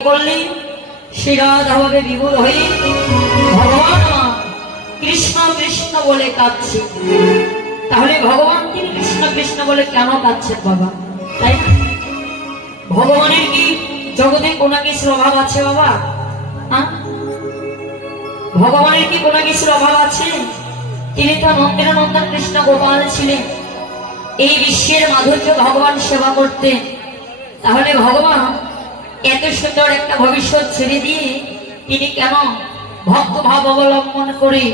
করলে শ্রী রাধা ভাবে বিভোর হয়ে ভগবান কৃষ্ণ কৃষ্ণ বলে কাঁদছে। তাহলে ভগবান তিনি কৃষ্ণ কৃষ্ণ বলে কেন কাঁদছেন বাবা? তাই ভগবানের কি জগতে কোনো কিছুর অভাব আছে বাবা? ভগবানের কি কোনো কিছুর অভাব আছে? তিনি তো নন্দের নন্দন কৃষ্ণ গোপাল ছিলেন। এই বিশ্বের মাধুর্য ভগবান সেবা করতে। তাহলে ভগবান এত সুন্দর একটা ভবিষ্যৎ ছেড়ে দিয়ে তিনি কেন ভক্ত ভাব অবলম্বন করে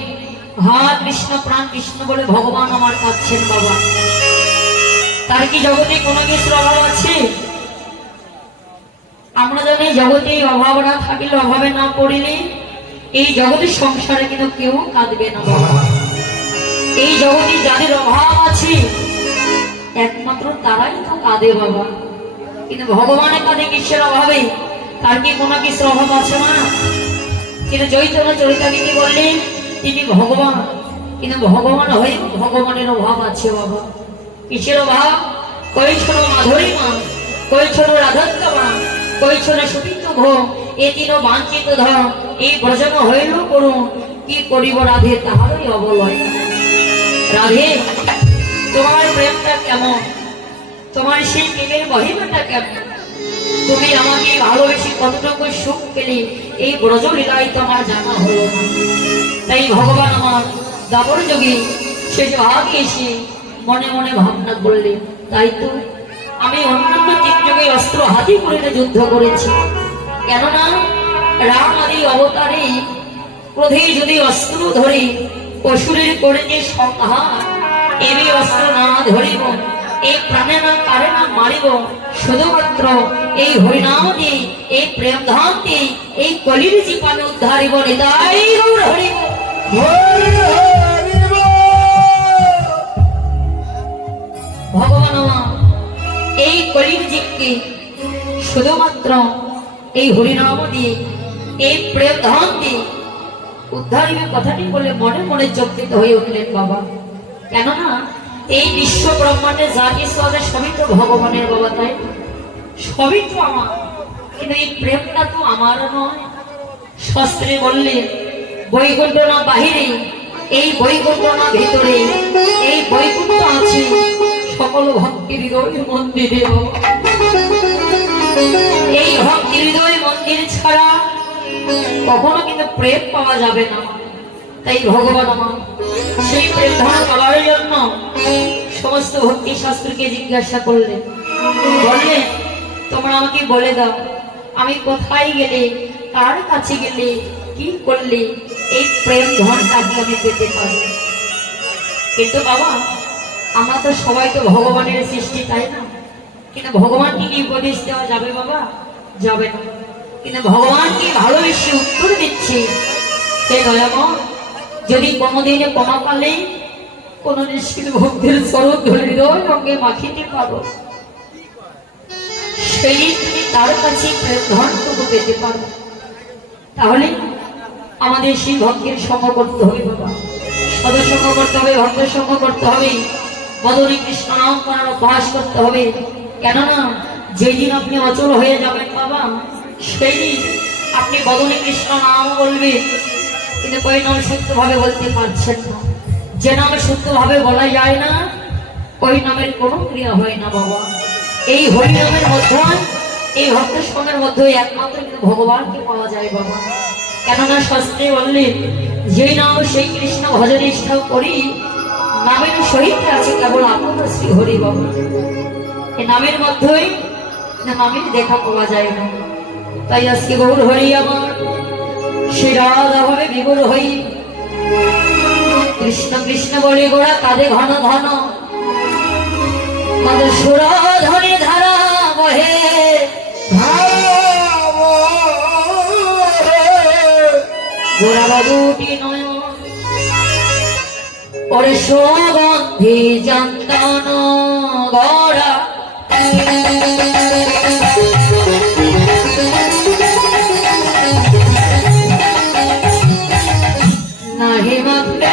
হা কৃষ্ণ প্রাণ কৃষ্ণ বলে ভগবান আমার কাঁদছেন বাবা? তার কি জগতে কোনো কিছুর অভাব আছে? আমরা জানি জগতে অভাব না থাকিলে, অভাবে না পড়িলে এই জগতের সংসারে কিন্তু কেউ কাঁদবে না বাবা। এই জগতে যাদের অভাব আছে একমাত্র তারাই তো কাঁদে বাবা। কিন্তু ভগবানের কাঁধে কিসের অভাবে? তার কি কোনো কিছুর অভাব আছে না? কিন্তু চৈতন্য চরিতামৃতে বললেন তিনি ভগবান, কিন্তু ভগবান হয়ে ভগবানের অভাব আছে বাবা। কিসের অভাব? কৈশোর মাধুরী মা, কৈশোর রাধত্ব মা, কৈশোর সুপিত ভোগ, এ তিন বাঞ্ছিত ধর্ম, এই ব্রজম হইল করুন, কি করিব রাধে তাহারই অবলয়। রাধে তোমার প্রেমটা কেমন? তোমার সেই প্রেমের মহিমাটা কেমন? তুমি আমাকে ভালোবেসে কতটুকু সুখ পেলে এই ব্রজ লীলায় তো আমার জানা হলো না। তাই ভগবান আমার দাবর যোগে শেষ ভাগে এসে মনে মনে ভাবনা করলে, তাই তো আমি অন্যান্য তিন যুগে অস্ত্র হাতে করে যুদ্ধ করেছি। কেননা রাম আদি অবতারে ক্রোধে যদি অস্ত্র ধরে অসুরের করে যে সংহার, এবে অস্ত্র না ধরিব, এই প্রাণে না কারে না মারিব, শুধুমাত্র এই হরিনাম দিয়ে, এই প্রেম ধাম দিয়ে এই কলির জীবনে উদ্ধারিব। নিতাই গৌর হরিব। ভগবান এই কলির জীবকে শুধুমাত্র এই হরিনাম দিয়ে, এই প্রেম ধাম দিয়ে উদ্ধারিবে কথাটি বলে মনে মনে চকিত হয়ে উঠলেন বাবা। কেননা এই বিশ্ব ব্রহ্মাণ্ডে যা কিছু আছে সবই তো ভগবানের বাবা, তাই সবই তো আমার। কিন্তু এই প্রেমটা তো আমার নয়। শাস্ত্রে বললেন বৈকুণ্ঠ না বাহিরে, এই বৈকুণ্ঠ না ভিতরে, এই বৈকুণ্ঠ আছে সকল ভক্তি হৃদয় মন্দিরে। এই ভক্তি হৃদয় মন্দির ছাড়া কখনো কিন্তু প্রেম পাওয়া যাবে না। তাই ভগবান আমার সেই প্রেম ধারণ করার জন্য সমস্ত ভক্তি শাস্ত্রকে জিজ্ঞাসা করলেন, বললেন তোমরা আমাকে বলে দাও আমি কোথায় গেলে, কার কাছে গেলে, কি করলে এই প্রেম ধনটাকে আমি পেতে পারি? কিন্তু বাবা আমরা তো সবাই তো ভগবানের সৃষ্টি, তাই না? কিন্তু ভগবানকে কি উপদেশ দেওয়া যাবে বাবা? যাবে না। কিন্তু ভগবানকে ভালোবেসে উত্তর দিচ্ছে, সে দয়াময় যদি কোনোদিনে কমা পালে কোন নিষ্কিল ভক্তির স্বরূপ ধরে হৃদয় রঙে মাখিতে পারো, সেই তুমি তার কাছে ধনটুকু পেতে পারো। তাহলে আমাদের সেই ভক্তির সঙ্গ করতে হবে বাবা, সদসঙ্গ করতে হবে, ভক্ত সঙ্গ করতে হবে, বদনী কৃষ্ণ নাম করার অভ্যাস করতে হবে। কেননা যেদিন আপনি অচল হয়ে যাবেন বাবা, সেই দিন আপনি বদনী কৃষ্ণ নাম বলবেন, কিন্তু ওই নাম শুদ্ধভাবে বলতে পারছেন না। যে নাম শুদ্ধভাবে বলা যায় না ওই নামের কোনো ক্রিয়া হয় না বাবা। এই হরিনামের মধ্যে, এই ভক্ত সঙ্গের মধ্যে একমাত্র কিন্তু ভগবানকে পাওয়া যায় বাবা। কেননা শাস্ত্রে বললেন যে নাম সেই কৃষ্ণ ভজন নিষ্ঠা করি, নামের সহিত আছে কেবল আপনার শ্রী হরি বাবা। এই নামের মধ্যেই নামের দেখা পাওয়া যায় না। তাই আজকে গৌর হরি আমার সে রাধা ভাবে বিভোর হই কৃষ্ণ কৃষ্ণ বলে গোড়া কাঁদে ঘন ঘন, আমাদের সুরধনে ধারা বহে, গোড়া বাবুটি নয় ওরে সুগন্ধি জান্তন গড়া, নাহি মাত্রে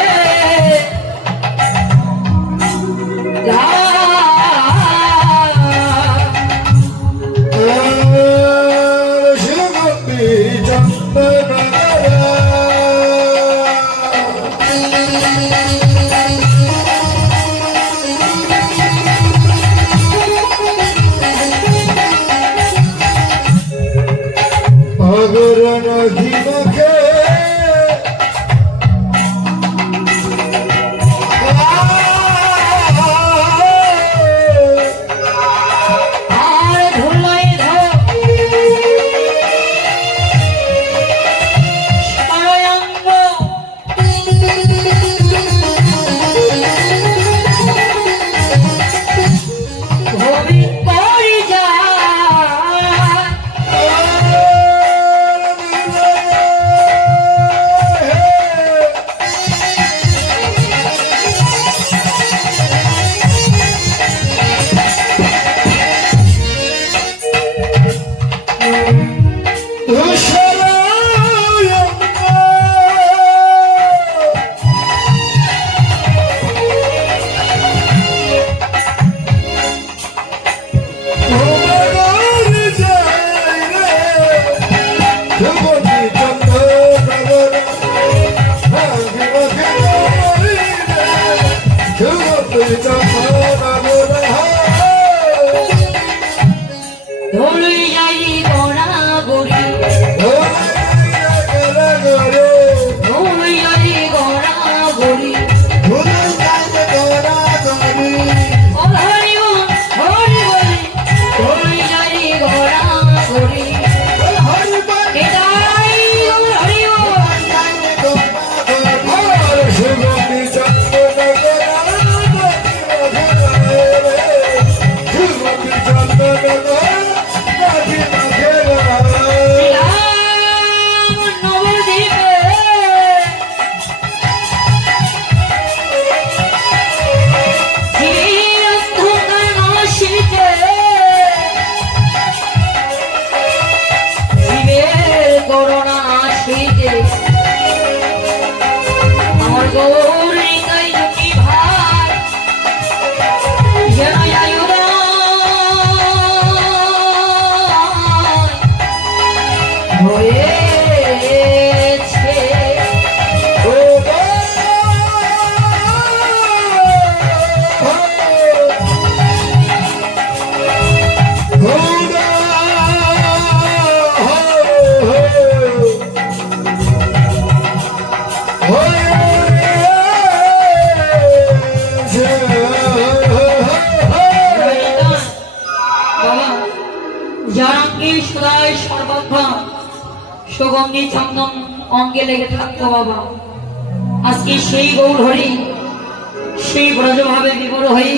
সুগন্ধি চন্দন অঙ্গে লেগে থাকতো বাবা। আজকে সেই গৌর হরি সেই ব্রজভাবে বিভোর হয়ে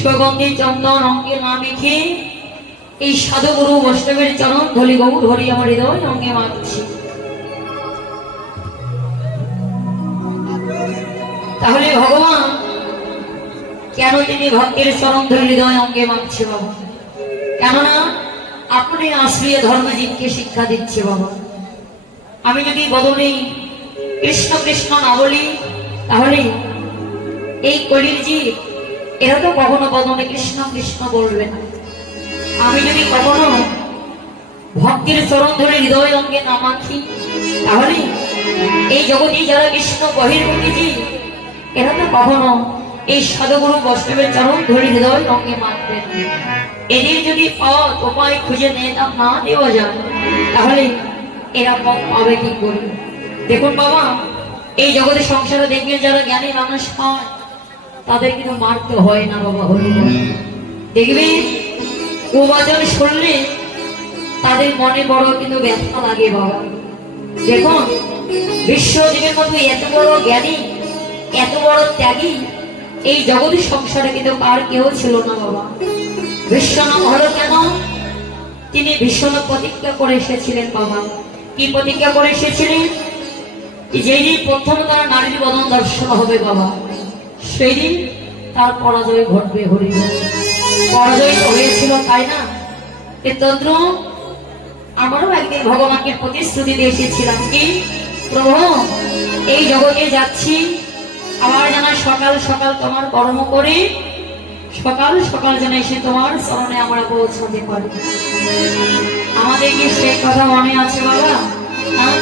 সুগন্ধি চন্দন অঙ্গে না মেখে এই সাধু গুরু বৈষ্ণবের চরণ ধলি গৌর হরি আমার হৃদয় অঙ্গে মাখছি। তাহলে ভগবান কেন তিনি ভক্তের চরণ ধলি হৃদয় অঙ্গে মাখছে বাবা? কেননা আপনি আশ্রয় ধর্মজীবকে শিক্ষা দিচ্ছে বাবা। আমি যদি বদনে কৃষ্ণ কৃষ্ণ না বলি তাহলে এই কলির জীব এরা তো কখনো বদনে কৃষ্ণ কৃষ্ণ বলবে না। আমি যদি কখনো ভক্তির চরণ ধরে হৃদয় অঙ্গে না মাখি তাহলে এই জগতে যারা কৃষ্ণ বহির্মুখী জীব এরা তো কখনো এই সাধুগুরু বৈষ্ণবের চরণ ধরে হৃদয় অঙ্গে মাখবে। এদের যদি পথ উপায় খুঁজে না দেওয়া যায় তাহলে এরা পথ পাবে কি করে? দেখুন বাবা, এই জগতের সংসারে দেখবেন যারা জ্ঞানী মানুষ হয় তাদের কিন্তু মারতে হয় না বাবা। হরি দেখবে কুবাচন শুনলে তাদের মনে বড় কিন্তু ব্যথা লাগে বাবা। দেখুন বিশ্বজীবের মতো এত বড় জ্ঞানী এত বড় ত্যাগী এই জগতের সংসারে কিন্তু আর কেউ ছিল না বাবা। বিশ্বনাথ হলো কেন? তিনি ভীষণ প্রতিজ্ঞা করে এসেছিলেন বাবা। কি প্রতিজ্ঞা করে এসেছিলেন? যেই দিন প্রথম তার নারীর বদন দর্শন হবে বাবা সেই দিন তার পরাজয় ঘটবে। হরি পরাজয় তো হয়েছিল তাই না? এ তন্ত্র আমারও একদিন ভগবানকে প্রতিশ্রুতি দিয়ে এসেছিলাম কি প্রভু এই জগতে যাচ্ছি আবার যেন সকাল সকাল তোমার কর্ম করে সকাল সকাল যেন এসে তোমার চরণে আমরা পৌঁছাতে পারি। আমাদের কি সে কথা মনে আছে বাবা? হ্যাঁ?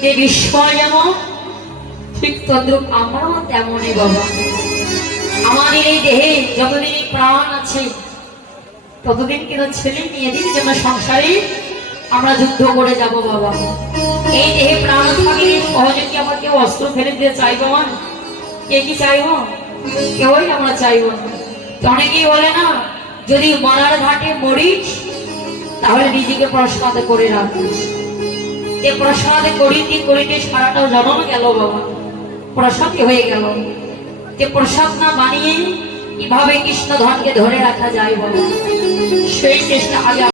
যে বিস্ময় যেমন ঠিক তদ্রুপ আমরাও তেমনই বাবা। আমাদের এই দেহে যতদিন প্রাণ আছে ততদিন কিন্তু ছেলে মেয়েদের জন্য সংসারে আমরা যুদ্ধ করে যাব বাবা। এই দেহে প্রাণ থাকলে সহজে কি আমার কেউ অস্ত্র ফেলে দিতে চাইবো? আমার কে কি চাইবো? কেউই আমরা চাইবো না। অনেকেই বলে না, যদি মরার ঘাটে মরিস তাহলে নিজেকে প্রসাদ করে রাখিস। যে প্রসাদ করিতে করিতে সারাটা জন্ম গেল বাবা, প্রসাদ হয়ে গেল। যে প্রসাদ না বানিয়ে কিভাবে কৃষ্ণ ধনকে ধরে রাখা যায় বাবা, সেই চেষ্টা আগে